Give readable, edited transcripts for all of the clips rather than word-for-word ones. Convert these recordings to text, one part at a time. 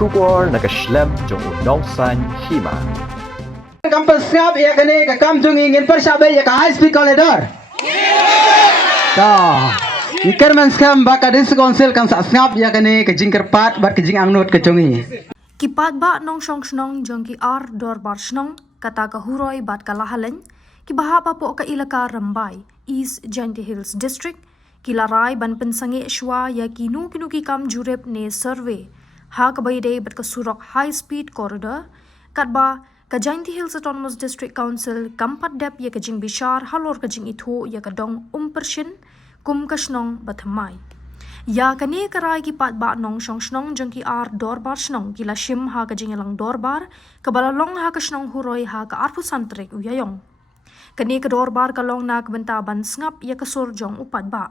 Shubor nakaslem jong unong san hima. Kampus ngap ya kene ka kamjung ingin persabe ya ka high speed corridor. Ta. Iker man skam baka dis konsil kam sa ngap ya kene ka jingker pat bat ka jing angnot ka jongi. Kipat ba nong song snong jong ki ar dor bar snong kata ka huroi bat ka lahalen ki baha pa po ka ilaka Rambai East Jainti Hills District ki larai ban pensange shwa ya ki nu ki kam jurep ne survey ha ka bai de bat ka surok high speed corridor kat ba ka Jainti Hills Autonomous District Council kampat dep ya ka jing bishar halor ka jing itho ya ka dong pershin kum ka snong batmai ya kane karai ki pat ba nong shong snong jong ki ar dor bar snong ki la shim ha ka jing lang dor bar ka balalong ha ka snong huroi ha ka arpu santrek uyayong kane ka dor bar ka long nak benta ban snap ya ka sur jong upat ba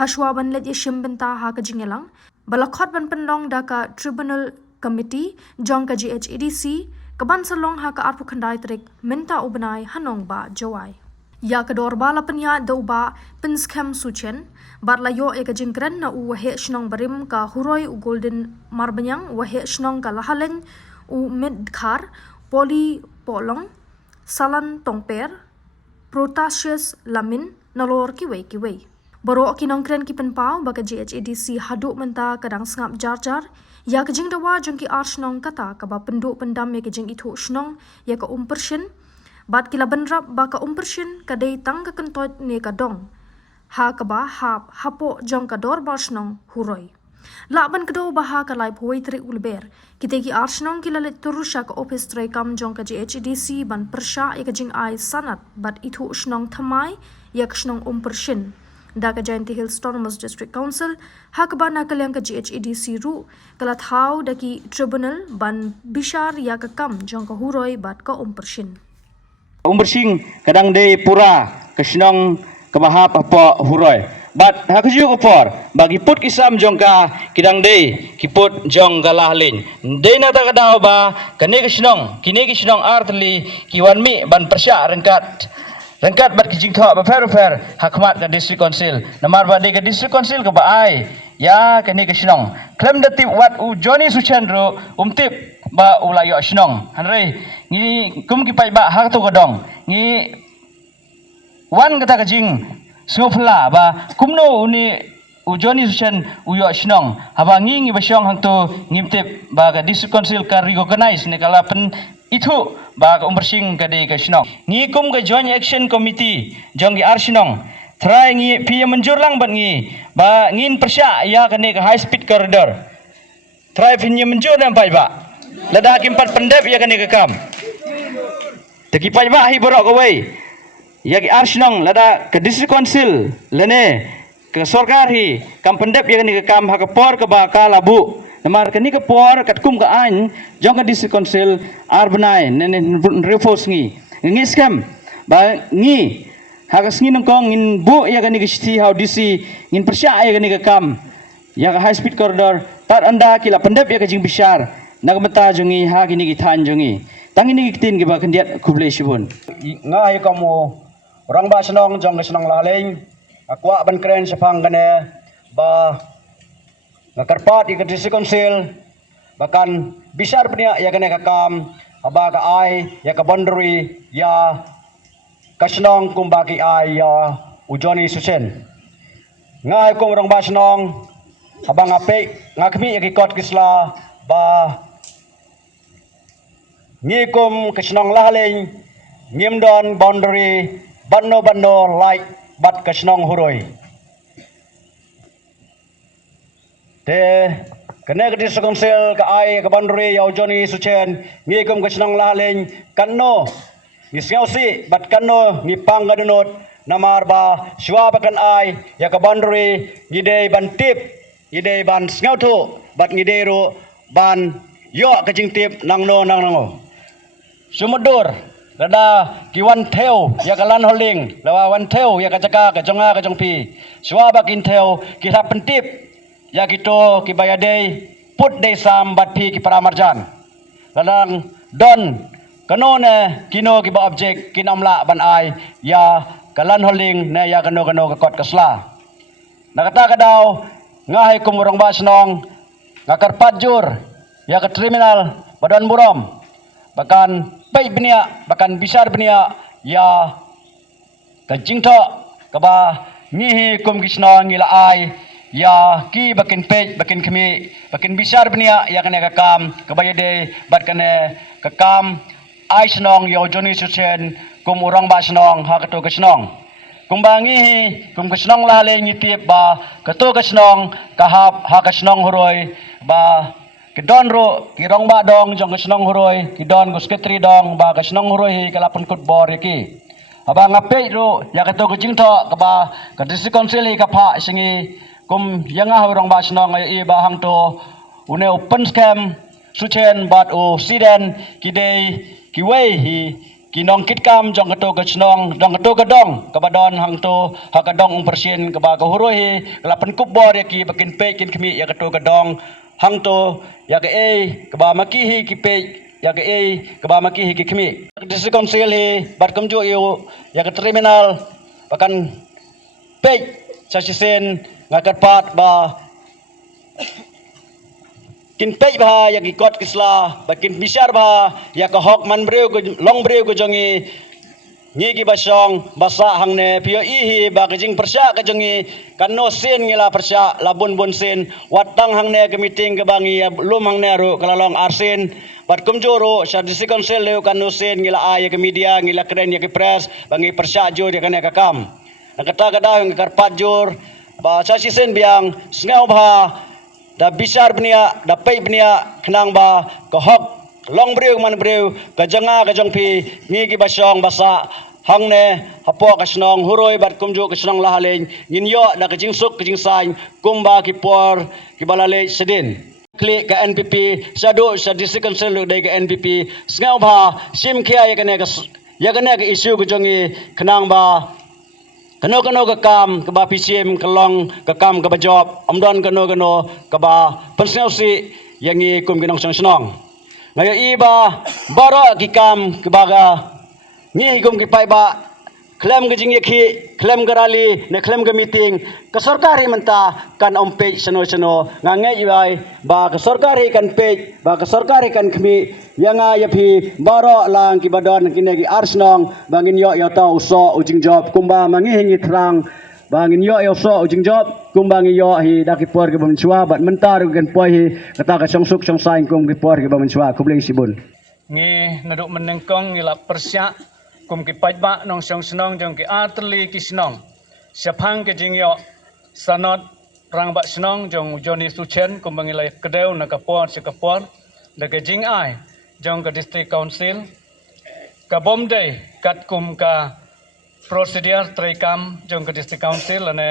hashwa ban let ya shim benta ha ka jing lang balakhat ban penlong da ka tribunal committee jong ka GHADC kaban salong ha ka arpu khandai trek menta ubnai hanong ba jawai ya ka dor bala penya do ba pinskam suchen bar la yo e ka jingkran na u wahe shnong barim ka huroi u golden marbanyang wahe shnong ka lahalen u mid khar poli polong salan tongper protasius lamin nalor kiwei baro kinong kren ki penpau ba ka GHADC haduk menta kadang sngap jar ya ka jing dawa jong ki ar shnong kata ka ba penduk pendam ya ka jing ithu shnong ya ka pershin bat kila benrap ba ka pershin ka dei tang ka kentot ne ka dong ha ka ba hap hapo jong ka dor bar shnong huroi la ban kdo ba ha ka lai phoi tri ulber kite ki ar shnong kila le turusha ka office tre kam jong ka GHDC ban persha ya ka jing ai sanat bat ithu shnong thamai ya ka shnong pershin da ka Jainti Hills Autonomous District Council hak ba na kalyang ka GHADC ru kalat haw da ki tribunal ban bishar ya ka kam jong ka huroi bat ka pershin bersing kadang de pura kesenang kebahap apa huroi bat hakju upor bagi put kisam jongka kidang de kiput jong galahlin de na ta kadau ba kane kesenang kini kesenang artli kiwan mi ban persya rengkat bat kijing tho ba fer hakmat ka district council namar ba de ka district council ka ba ai ya kane kesenang klem de tip wat u Johnny Suchandro tip ba ulayo senang hanrei ni kum ki pai ba ha to godong ni wan kata kajing sngopla ba kumno uni ujoni susan uyo snong haba ngi basyong hangto ngimtip ba ka district council ka recognize ne kala pen itu ba ka bersing ka de ka snong ni kum ka joint action committee jong gi ar snong try ngi pi menjur lang bat ngi ba ngin persya ya ka ne ka high speed corridor try pin menjur dan pai ba lada kimpat pendep ya kan kam teki pai ba hi borok kawai ya ki arsnong lada ke district council lene ke sarkar hi kam pendep ya kan kam ha ke por ke ba ka labu namar ke ni ke por kat kum ka an jong ke district council arbanai nene refos ngi scam ba ngi ha ke sngi nongkong ngin bu ya kan ke sti how dc ngin persya ya kan ke kam ya ke high speed corridor tat anda kila pendep ya ke jing bishar nagmata jongi ha kini gitan jongi tangini gitin giba kendiat kuble shibun ngai kamu orang ba senong jong senong laleng akwa ban kren sepang gane ba ngakarpat ikat district council bahkan bisar punya ya gane kakam aba ka ai ya ka boundary ya kasenong kumbaki ai ya ujoni susen ngai kum orang ba senong abang ape ngakmi ya kot kisla ba ngikum kesenong laling ngimdon boundary banno like bat kesenong huroi te kene ke district council ka ai ka boundary yau Johnny Suchen ngikum kesenong laling kanno ngisngausi bat kanno ngipang gadunot namar ba shwa bakan ai ya ka boundary ngide ban tip ngide ban ngautu bat ngidero ban yo kajing tip nangno Sumadur lada kiwan theo ya kalan holding lawa wan theo ya kajaka kajonga kajongpi swaba kin theo kita pentip ya kito kibayade put de sam batpi ki paramarjan ladang don kanone kino ki ba object kinamla ban ai ya kalan holding na ya kano kakot kasla nakata kadaw ngahay kumurang ba senong ngakar pajur ya ke terminal Badan Burom bahkan pei benia bahkan bisar benia ya ke jingto ke ba ngihi kum kisna ngila ai ya ki bakin pei bakin kemi bakin bisar benia ya kene kakam ke bayade bat kene kakam ai snong yo joni suchen kum urang ba snong ha kato ke snong kumbangi kum kesnong la le ngitip ba kato kesnong kahap ha kesnong horoi ba kedon ro kirong ba dong jong kesnong horoi kidon gusketri dong ba kesnong horoi hi kalapun kut bor yaki aba ngape ro ya kato kejing to ka ba ka district council hi ka pha singi kum yanga horong ba snong ai ba hang to une open scam suchen bat o siden kidei kiwei hi kinong kitkam jong kato kesnong dong kato kadong kabadon hang to hakadong persen kaba kahuroi kalapan kubor yaki bakin pe kin kemi ya kato kadong hang to ya ke kaba makihi ki pe ya ke kaba makihi ki kemi district council hi bat kamjo yo ya ke terminal bahkan pe sasisen ngakat pat ba kin pei bah ya ki kot kisla bakin bisar bah ya ka hok man breu ko long breu ko jongi ngi ki basong basa hangne pio i hi ba ka jing persya ka jongi kanno sen ngila persya labun bun sen watang hangne ke meeting ke bangi ya lum hangne ro kalalong arsen bat kumjoro sa district council leo kanno sen ngila ay ke media ngila kren ya ke press bangi persya jor ya kane kakam nakata kada ng karpat jor ba sa sen biang sngaw bah da bisar benia da pei benia khnang ba ka hok long breu man breu ka janga ka jongpi ngi ki basong basa hangne hapo ka snong huroi bat kumju ka snong lahaleng ngin yo da ka jingsuk ka jingsain kumba ki por ki balale sedin klik ka NPP sado sa district council dai ka NPP sngaw ba sim khia ya kane ka issue ka jongi khnang ba kano ka kam ka ba PCM kalong ka kam ka ba job amdon kano ka ba pensel si yangi kum ginong snong ngayo iba baro ki kam ka ba ga ni kum ki pai ba klaim ga jing yakhi klaim garali ne klaim ga meeting ka sarkari menta kan ompe sano ngangai ibai ba ka sarkari kan pe ba ka sarkari kan khmi yanga yapi baro lang ki badon kinegi arsnong bangin yo ta uso ujing job kumba mangi hingi terang bangin yo so ujing job kumbangi yo hi daki por ke bamchua bat mentar gen poi hi kata ka songsuk songsain kum ki por ke bamchua kubleng sibun ngi naduk menengkong ngila persya kum ki pajba nong song snong jong ki atli ki snong syapang ke jingyo sanot rang ba snong jong joni suchen kum bangilai kedeu na kapor si kapor da ke jing ai jong ke district council ka bomdei kat kum ka procedure trekam jong ke district council ane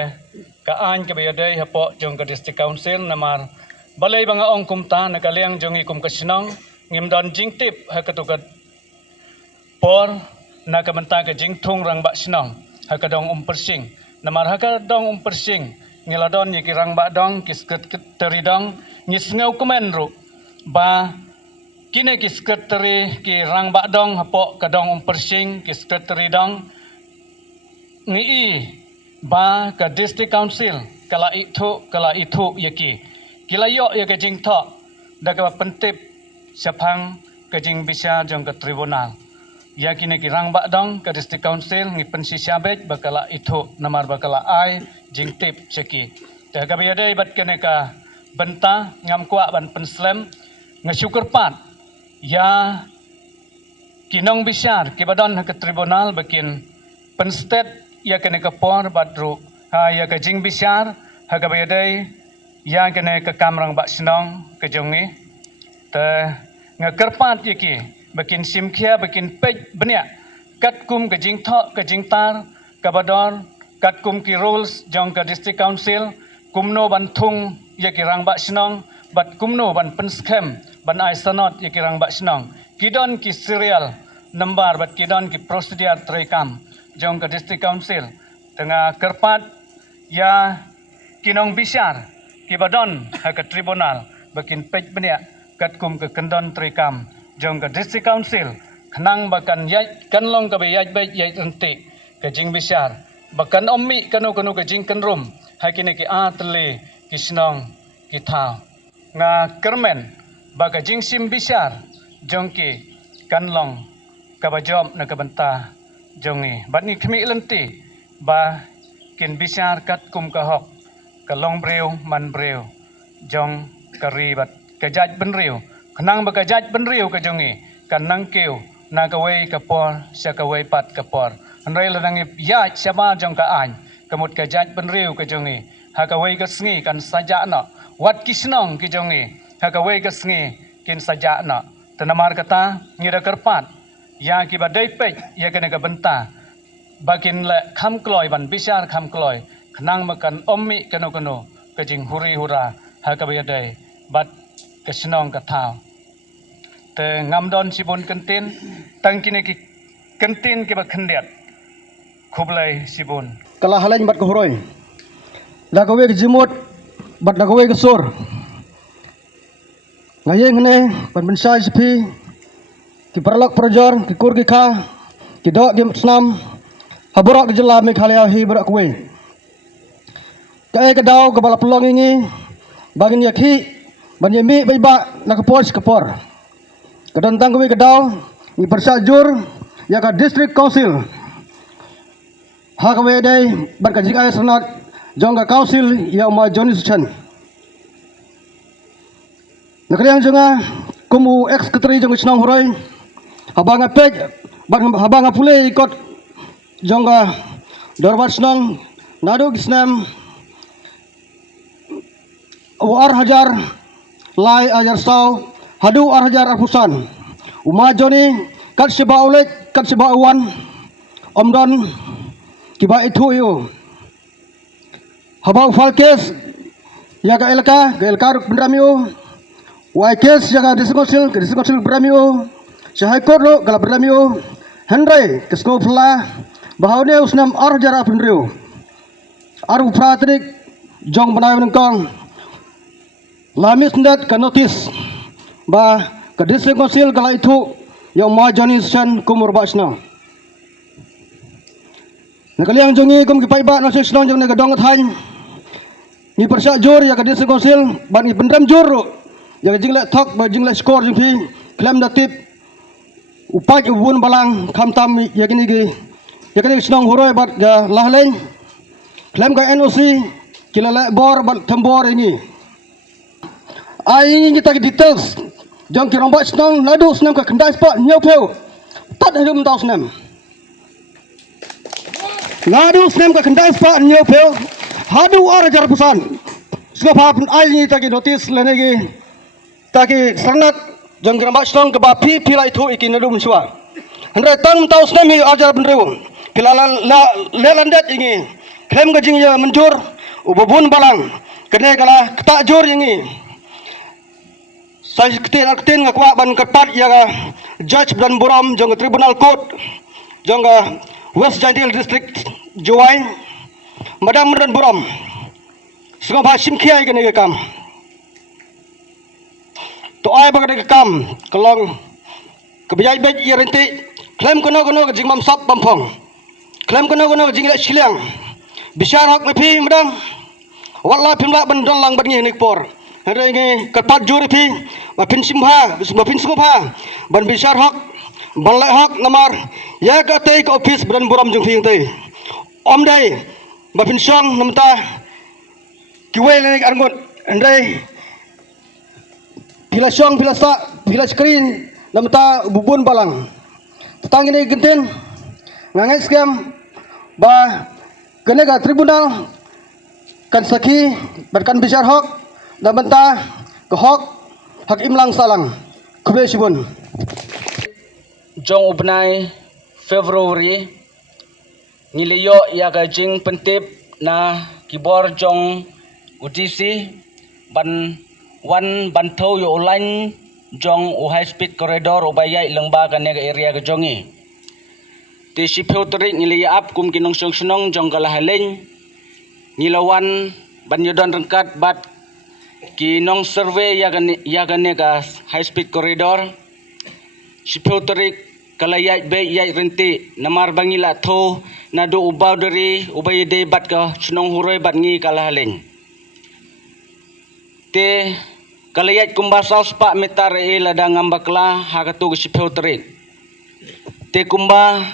ka an ke bayadei hapo jong ke district council namar balai banga ong kum ta na kaliang jong ikum ka snong ngim don jing tip ha katukat por na kamenta ke jing thung rang ba snong ha kadong persing namar ha kadong persing ngiladon ye ki rang ba dong kisket teri dong ngisngau komen ru ba kine kisket teri ki rang ba dong hapo kadong persing kisket teri dong ngi ba ka district council kala itu yaki kilayo ye ke jing tho da ka pentip syapang ke jing bisa jong ke tribunal ya kini ki rang ba dong ke district council ngi pensi syabek bakala itu namar bakala ai jing tip cheki te ga biade bat kene ka benta ngam kwa ban penslem ngasyukur pat ya kinong bisar ki badon ke tribunal bakin penstet ya kene ka por badru ha ya ke jing bisar ha ga biade ya kene ka kamrang ba snong ke jongi te ngakerpat yaki bakin simkhia bakin pej benia kat kum ke jing tho ke jing tar kabadon kat kum ki rules jong ke district council kumno ban thung ye ki rang ba snong bat kumno ban penskem ban ai sanot ye ki rang ba snong kidon ki serial number bat kidon ki procedure trekam jong ke district council tengah kerpat ya kinong bisar ki badon ha ke tribunal bakin pej benia kat kum ke kendon trekam jong ke district council khnang bakan yai kanlong ka be yai be yai enti ke jing bisar bakan ommi kanu ke jing kenrum hakine ki atle ki snong ki tha nga kermen baga jingsim bisar jongki kanlong kabajom na kabanta jongi batni khmi lenti ba kin bisar kat kum kahok kalong breu man breu jong kari bat kajaj benriu kenang ba kajaj benriu ka jongi kanang keu na kawai kapor sya kawai pat kapor anrai lanang ya syama jong ka an kamut kajaj benriu ka jongi ha kawai ka sngi kan saja na wat kisnong ki jongi ha kawai ka sngi kin saja na tanamar kata ngira kerpat ya ki badai pej ya kena ka benta bakin le kham kloi ban bisar kham kloi kenang makan ommi kano kano kajing huri hura ha ka bayadai bat kesnong katau te ngamdon sibun kentin tangkine ki kentin ki bat khendiat khublai sibun Kalah halain bat kohoroi. Lagawe ke jimut bat lagawe ke sur. Ngayeng ne pan bensai sepi ki perlok projor ki kur ki kha ki dok ki snam haborak ke jela me khalia hi berak kuwe. Kae ke dau ke bala pelong ini bagin yakhi ban yemi baiba nak kapor. Kadang tang kuwe ke dau ni persajur ya ka district council. Ha kawe dai ban ka jikai sanat jongga council ya ma Johnny Suchan. Nakaliang jonga kumu ex sekretari jong Snong Horoi habanga pej ban habanga pule ikot jongga Dorbat Snong nadu kisnam war hajar lai ajar sau hadu ar hajar arpusan uma Johnny kat seba ulek kat seba uwan omdon kiba itu yo habau falkes ya ga elka bendramiu Waikes jaga diskosil beramiu, Syahai Kordo galap beramiu, Henry keskopla, bahaunya usnam arjara pendriu, aru pratrik jong benai menengkong, lamis ndat ke notis, bah ke diskosil gala itu yang majani sen kumur basna. Nakaliang jongi kum kipaiba nasi senong jong negadong thain, ni persak jur ya ke diskosil, ban ni pendram jur. Yang jingla thok ba jingla skor jing phi klem datip upai ubun balang kham tam yakini snong horoi bat ga lahleng klem ga NOC kilala bor bat thambor ini ai kita details jong kiromba snong nadu snong ka kendai spot nyopeu tat hedum tau snam nadu snam ka kendai spot nyopeu hadu ar jar pusan sebab ai ni taki notice lenegi taki sangat jong gerambak stong ke bapi pilai itu ikin nadu mensua. Hendak tang tahu senami ajar benrew. Pilalan lelandat ini. Klem gajing ya menjur ububun balang. Kene kala ketak jur ini. Saya ketin ngakwa ban kepat ya judge dan buram jong tribunal court jong West Jandil district Juwai madam dan buram. Sungai Hashim kiai kene kam. To ai bagade kam kelong kebijai bej ia renti klaim kono ke jing mam sap bampong klaim kono ke jing lek silang bisar hak mepi medang walla pimla bandol lang badngi nik por hare ngi kepat juri pi bapin simha bapin sumha ban bisar hak balai hak namar ya ka te ke office bran buram jung phing te om dai bapin song namta kiwe nek arngot ndai bila syong, bila sak, bila screen, namta bubun balang. Petang ini gentin, ngangai scam, bah kenega tribunal, kan saki, berkan bicar hok, dan benta ke hok, hak imlang salang, kebe sibun. Jong ubnai Februari niliyo ya gajing pentip na kibor jong UTC ban wan bantau yo online jong high speed corridor ubayai lengba kanega area ke jongi ti sipheutri ngili ap kum kinong senong jong kalahaleng ngilawan ban yodon rengkat bat kinong survey ya kanega high speed corridor sipheutri kalayai be yai renti namar bangila tho nadu ubau dari ubayide bat ka senong huroi bat ngi kalahaleng te kalayat kumba saus pak metar ladang ambakla hakatu gisipeu terik. Te kumba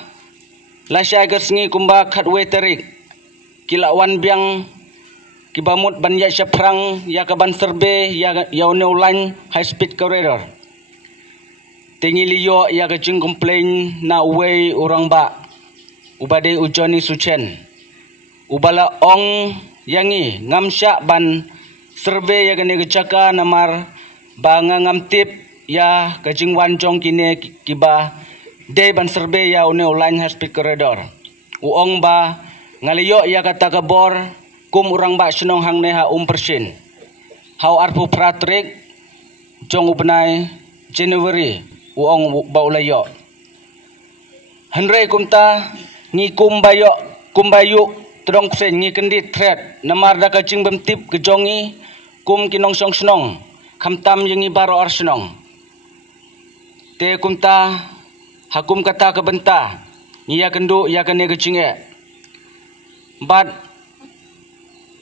lasya gasngi kumba khatwe terik. Kilawan biang kibamut banya syaprang ya kaban serbe ya yaune ulan high speed corridor. Tingi liyo ya kajing komplain na uwe orang ba. Ubade ujoni sucen. Ubala ong yangi ngamsya ban serbe ya gane gecaka namar banga ngamtip ya kajing wancong kine kiba day ban serbe ya une ulan high speed corridor. Uong ba ngaliyo ya kata kabor kum orang ba senong hang neha persen. Hau arpu pratrik jong ubnai January uong ba ulayo. Henry kumta ngi kumbayu terong sen ngi kendit threat namar da kacing bemtip kejongi kum kinong song senong kamtam yengi baro arsenong. Te kumta hakum kata kebenta ngi ya kendu ya kene kecinge. But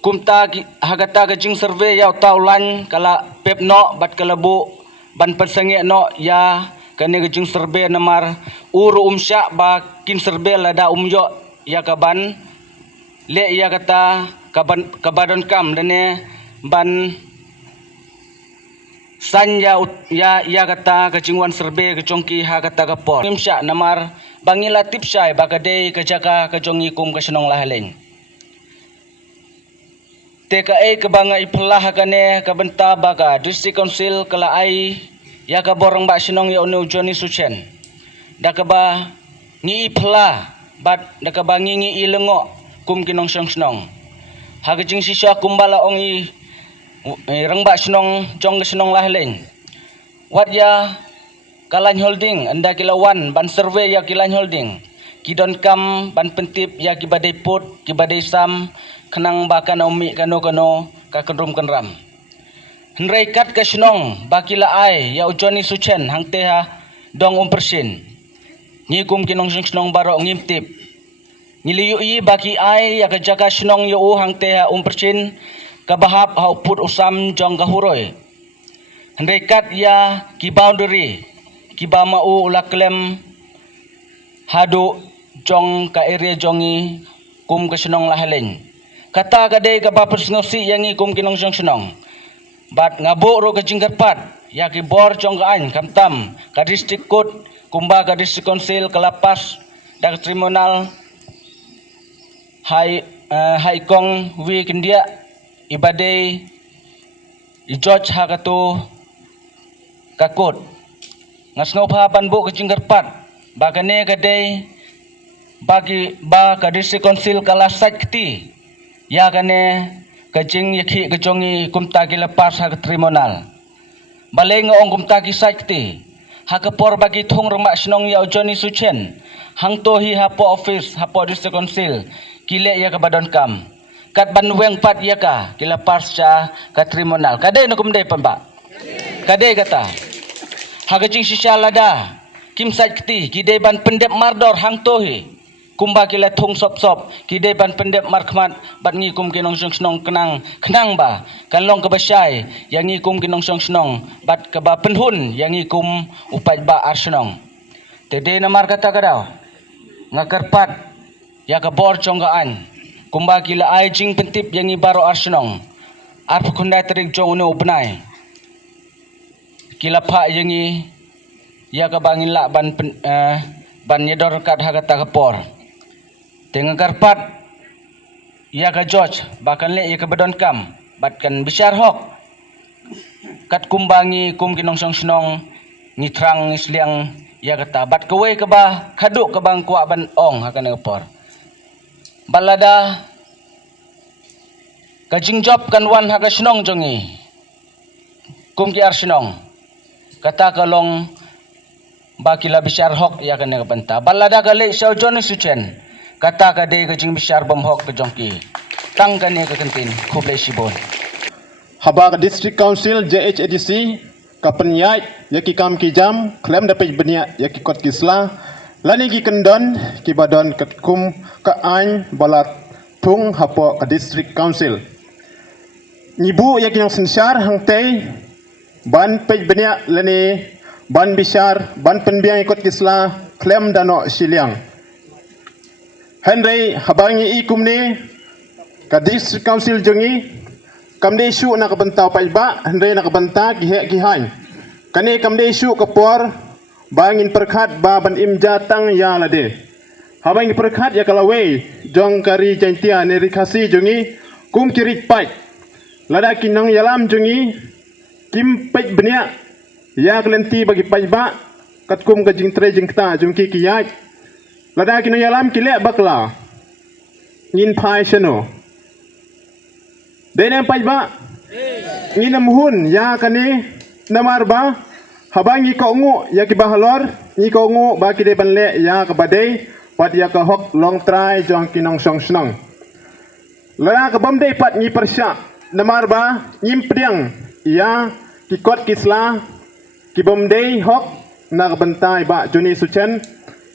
kumta hagata kajing survey yau taulan kala pep no bat kalabu ban persange no ya kane kajing survey namar uru umsya ba kin survey lada umyo ya kaban le ya kata kabadon kam dane ban san ya kata kajing wan survey kejongki hagata kapor umsya namar bangila tipsai bakade kajaka kajongi kum kasenong laheleng. TKA kebanga ipelah kane kabenta baga district council kala ai ya ka borang ba sinong ya onu joni sucen da ka ba ngi ipelah bat da ka ba ngi ilengo kum kinong senong ha jing sisa kumbala ong i rang ba sinong jong senong lahleng wat ya kalan holding anda kilawan ban survey ya kilan holding kidon kam ban pentip ya kibadai put kibadai sam kenang bakan umi kano ka kendrum kenram. Henry kat ka senong bakila ai ya ujoni sucen hang teha dong persen. Ngi kum kinong senong baro ngimtip. Ngiliyu i baki ai ya kajaka senong yo hang teha persen kabahap hau put usam jong kahuroi. Henry kat ya ki boundary ki ba mau ulaklem hadu jong ka area jongi kum ka senong laheleng. Kata kadai ka bapers ngosi yangi kum kinong senong. Bat ngabo ro ka jingkarpat ya ki bor jong kaan kamtam ka district court kumba ka district council kalapas dak tribunal hai kong wi kendia ibadai i George hakato kakut ngasngau pahapan bu ka jingkarpat bagane kadai bagi ba ka district council kalasat keti ya kane kajing yakhi kejongi kumta ki lepas ha tribunal balai ngong kumta ki sakti ha kapor bagi thong rama senong ya joni sucen hang to hi hapo office hapo district council kile ya ka badon kam kat ban weng pat ya ka ki lepas cha ka tribunal kadai no kumdai pamba kadai kata ha kajing sisa lada kim sakti kidai ban pendep mardor hang to hi kumba kila thong sop kidai ban pendep markhmat bat ngi kum kinong senong kenang ba kanlong ka basai yang ngi kum kinong senong bat ka ba penhun yang ngi kum upat ba arsenong tede namar kata kadau ngakarpat ya ka bor chonggaan kumba kila ai jing pentip yang ngi baro arsenong ar phukunda terik jong ne upnai kila pha yang ngi ya ka bangila ban nyedor kat hagata kapor tengah karpat ya ka George bahkan le ya ka badon kam batkan besar hok kat kumbangi kum kinong senong ngitrang isliang ya kata bat kowe ka ba kaduk ka bang kwa ban ong hakan kapor balada kajing job kan wan haga senong jongi kum ki arsenong kata kalong bakila besar hok ya kan kapanta balada kale sau joni sucen kata kade kajing besar bom hok ke jongki tang kane ke kentin kublai sibon haba district council JHADC kapenyai yaki kam ki jam klem dapat benia yaki kot kisla lani ki kendon ki badon ketkum ka ain balat tung hapo ka district council nyibu yaki yang sensar hang tei ban pej benya lani ban bishar ban penbiang ikut kisla klem dano siliang Henry habangi ikum ni ka district council jongi kamde isu nak bentau pajba Henry nak benta gihe gihain kani kamde isu kapor bangin perkhat ba ban imja tang ya lade habangi perkhat ya kalawe jong kari jantia ne rikasi jongi kum kirit pai lada kinang yalam jongi kim pej benya ya kelenti bagi pajba katkum kajing tre jing kta jongki kiyai lada kinang yalam kile bakla ngin pai seno Dene pajba ngin muhun ya kani namarba habangi ko ngu ya ki bahalor ni ko ngu ba ki de banle ya ka badai pat ya ka hok long try jong kinong song snong lada ka bamde pat ni persya namarba nyim pdiang ya ki kot kisla ki bamde hok na bentai ba joni suchen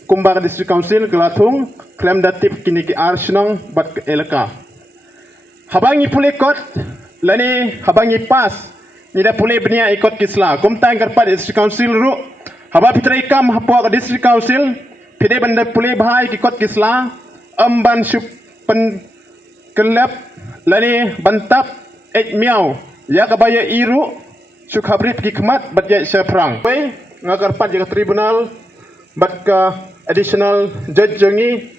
kumba district council gelatung klem datip kini ki arsnong bat elaka habangi pule kot lani habangi pas ni da pule benia ikot kisla kumta karpat district council ru haba pitrai kam hapo ka district council pide banda pule bhai ki kot kisla amban sup pen kelap lani bantap ek miau ya ka baya iru sukhabrit ki khmat bat ya seprang we ngakarpat jaga tribunal bat ka additional judge jongi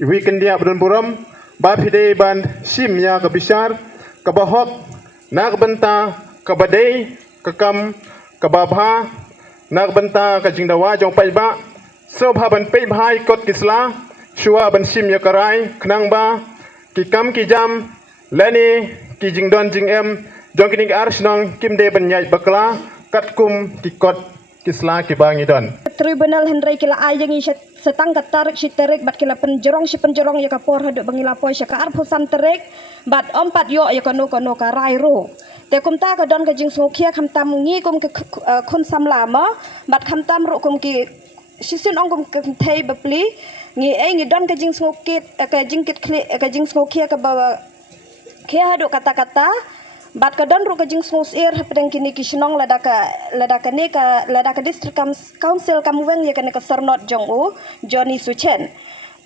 weekend dia bedon buram ba pide ban sim ya ka bisar ka bahok nak benta ka badai ka kam ka babha nak benta ka jingdawa jong paiba so bha ban pe bhai kot kisla shua ban sim ya karai khnang ba ki kam ki jam lani ki jingdon jing em jong kini arsnong kim de ban nyai bakla katkum ki kot kisla ki bangi don Tribunal Henry kila ayangi setang katarik si terik bat kila penjerong ya kapor haduk bangila poy si ka arpusan terik bat ompat yo ya kono ka rairo te kum ta ka don ka jing sokia kham tam ngi kum ke khun sam lama bat kham tam ru kum ki sisin ong kum thei bapli ngi ngi don ka jing sokit ka jing kit ka jing sokia ka ba kia haduk kata-kata bat ka don ru ka jing sos ir pedang kini kisnong ladaka ne ka ladaka district council kamweng ya ka sernot jong u Johnny Suchen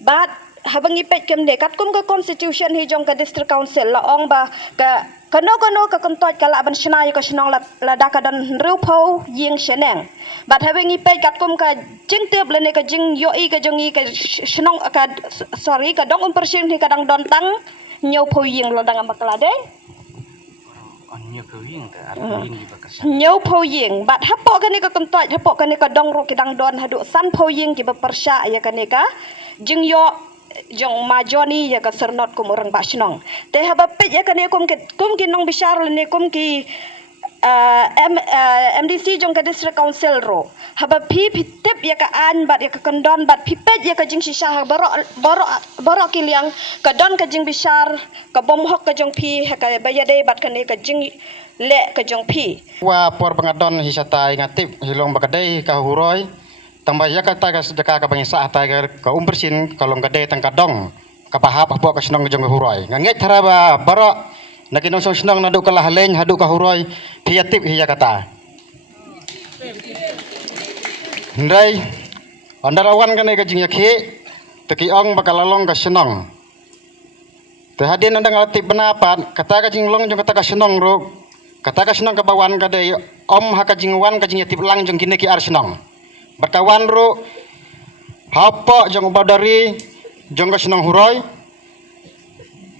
bat habangi pet kem de kat kum ka constitution hi jong ka district council la ong ba ka kano ka kontot kala ban shna ya ka snong ladaka don ru pho ying sheneng bat habangi pet kat kum ka jing teb le ne ka jing yo i ka jong i ka snong ka sorry ka dong persin hi kadang don tang nyau pho ying lo dang maklade nyau po ying bat hapo kani ka kontot hapo kani ka dong ro kidang don haduk san po ying ki bersya ya kani ka jing yo jong ma Johnny ya ka sernot kum orang basnong te haba pet ya kani kum ki nong bishar ne kum ki MDC jong ka district council ro haba pi tip ya ka an bat ya ka kondon bat pi pet ya ka jing shisha borok kiliang ka don ka jing bishar ka bom hok ka jong pi ka bayade bat kani ka jing le ka jong pi wa por bangadon hisata ngatip hilong bakadai ka huroi tambah ya ka ta ka sedeka ka bangisa ta ka umpersin kalong kadai tang kadong ka pahap apo ka senong jong huroi nganget haraba borok nakinong senong naduk ka lahaleng haduk ka huroi piatip hiya kata ndai andarawan kan ka jing yakhi teki ong bakalalong ka senong te hadin andang alatip benapat kata ka jing long jong kata ka senong ro kata ka senong ka bawan ka de om ha ka jing wan ka jing yatip lang jong kini ki ar senong berkawan ro hapo jong badari jong ka senong huroi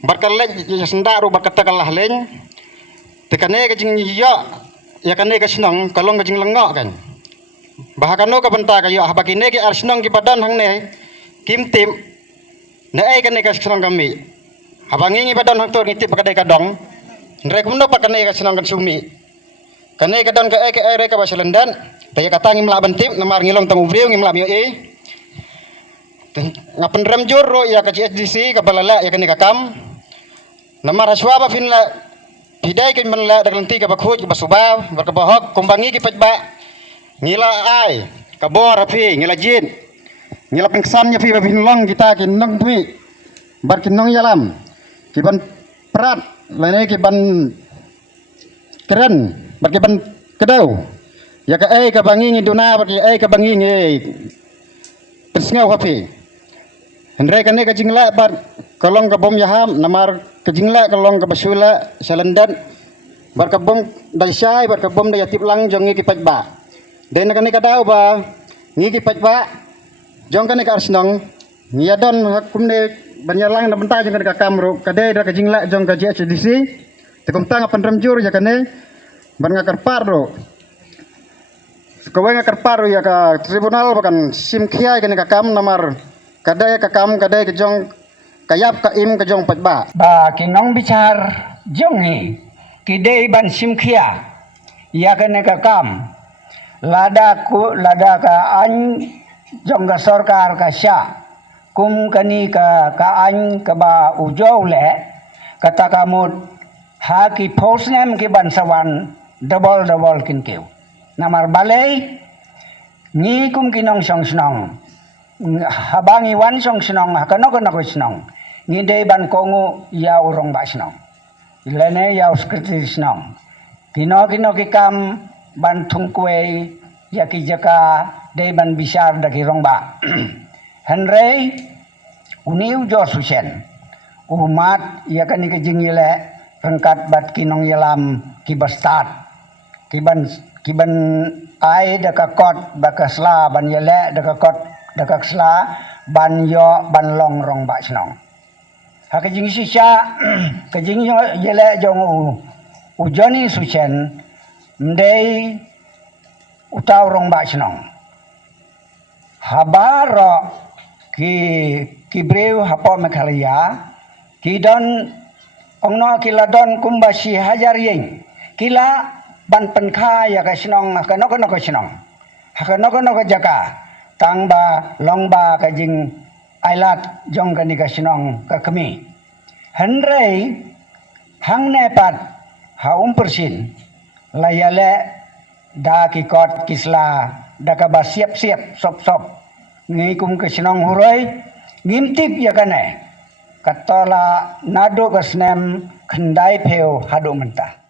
berkalek senda ro berkata ka lahaleng tekane ka jing ya kane ka senong kalong ka jing lengok kan bahakano ka benta kayo habakine ki arsenong ki badan hang ne kim tim ne ai kane ka senong kami habangi ngi badan hang tor ngitip pakadai kadong ndre kumno pakane ka senong kan sumi kane ka don ka ai re ka basalendan taya kata ngi mla bentip namar ngilong tang uvriu ngi mla mi ngapen ram joro ya ka CSDC ka balala ya kane ka kam namar aswa ba finla hidai kin menla daglenti ka bakhuj basubah berkabahok kumbangi ki pajba ngila ai kabor api ngila jin ngila pengsan nya fi babinlong kita kinong tui bar kinong yalam kiban prat lene kiban keren bar kiban kedau ya ka ai ka bangi ngi duna bagi ai ka bangi ngi persngau kafe hendrai kane ka jingla bat kalong ka bom yaham namar ka jingla kalong ka basula salandan bar ka bom dai syai bar ka bom da yatip lang jong ngi ki paj ba den kane ka dau ba ngi ki paj ba jong kane ka arsnong niadon hakum ne banyalang na benta jong ka kamro ka dai da ka jingla jong ka JHDC tekum tang pandram jur ya kane ban ngakar parro kawai ngakar parro ya ka tribunal bakan sim khiai kane ka kam namar kadai ka kam kadai ka jong kayap ka im ka jong paj ba ba kinong bicar jongi kidei ban simkhia ya kene ka kam lada ka an jong ka sarkar ka sya kum kani ka an ka ba ujau le kata kamut ha ki posnem ki ban sawan double kin keu namar balai ni kum kinong song snong habangi wan song snong hakano ko snong ni dei ban kongu yau rong ba snong ilene yau skriti snong kino ki kam ban thungkwe yaki jaka dei ban bisar daki rong ba henrei uniu jo susen umat yakani ke jingile rengkat bat kinong yalam kibastat kiban ai daka kot daka sla ban yele daka kot daka sla ban yo ban long rong ba snong ha ke jing sisa ke jing yele jong ujoni susen ndei utau rong ba snong habaro ki breu hapo mekhalia ki don ongno kiladon kumbasi hajar yeng kila ban penkha ya ka snong ka no ko snong ha no ko jaka tang ba long ba ka jing ailat jong ka ni ka snong ka kemi henrei hang ne pat ha persin layale da ki kot kisla da ka ba siap sop ngi kum ka snong huroi ngimtip ya kane katola nado ka snem khandai pheu hadu mentah